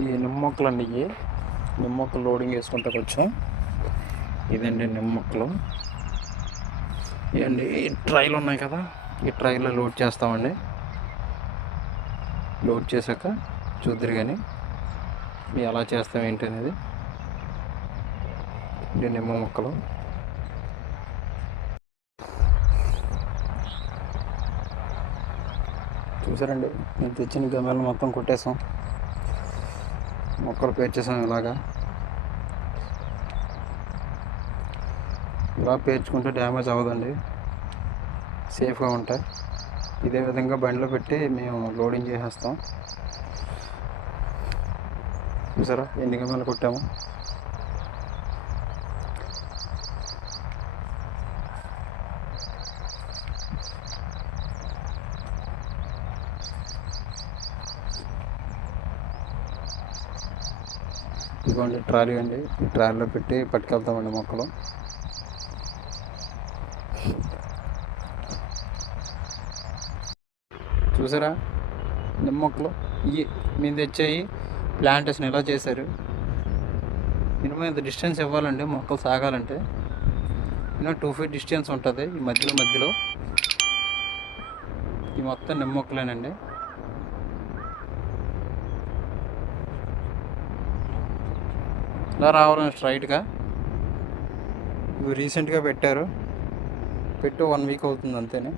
ఈ నిమ్మ మొక్కలు అండి, ఇవి నిమ్మ మొక్కలు లోడింగ్ వేసుకుంటే కొంచెం ఇదండి నిమ్మ మొక్కలు. ఇవన్నీ ట్రైలు ఉన్నాయి కదా, ఈ ట్రైలో లోడ్ చేస్తామండి. లోడ్ చేశాక చూద్దరు కానీ ఎలా చేస్తాం ఏంటి అనేది. ఇది నిమ్మ మొక్కలు. చూసారండి, నేను తెచ్చిన గమ్యాలను మొత్తం కొట్టేసాం, మొక్కలు పేర్చేసాం. ఇలా పేర్చుకుంటే డ్యామేజ్ అవ్వదండి, సేఫ్గా ఉంటాయి. ఇదే విధంగా బండిలో పెట్టి మేము లోడింగ్ చేసేస్తాం. చూసారా ఎన్ని గమ్యాలు కొట్టాము. ఇదిగోండి ట్రాలీ అండి, ఈ ట్రాలీలో పెట్టి పట్టుకెళ్తామండి మొక్కలు. చూసారా నిమ్మ మొక్కలు ఇవి మేము తెచ్చాయి. ప్లాంటేషన్ ఎలా చేశారు. మినిమం ఇంత డిస్టెన్స్ ఇవ్వాలండి మొక్కలు సాగాలంటే. 2 feet డిస్టెన్స్ ఉంటుంది ఈ మధ్యలో. ఈ మొత్తం నిమ్మ మొక్కలేనండి. ఇలా రావాలని స్ట్రైట్గా. ఇవి రీసెంట్గా పెట్టి 1 week అవుతుంది అంతేనే.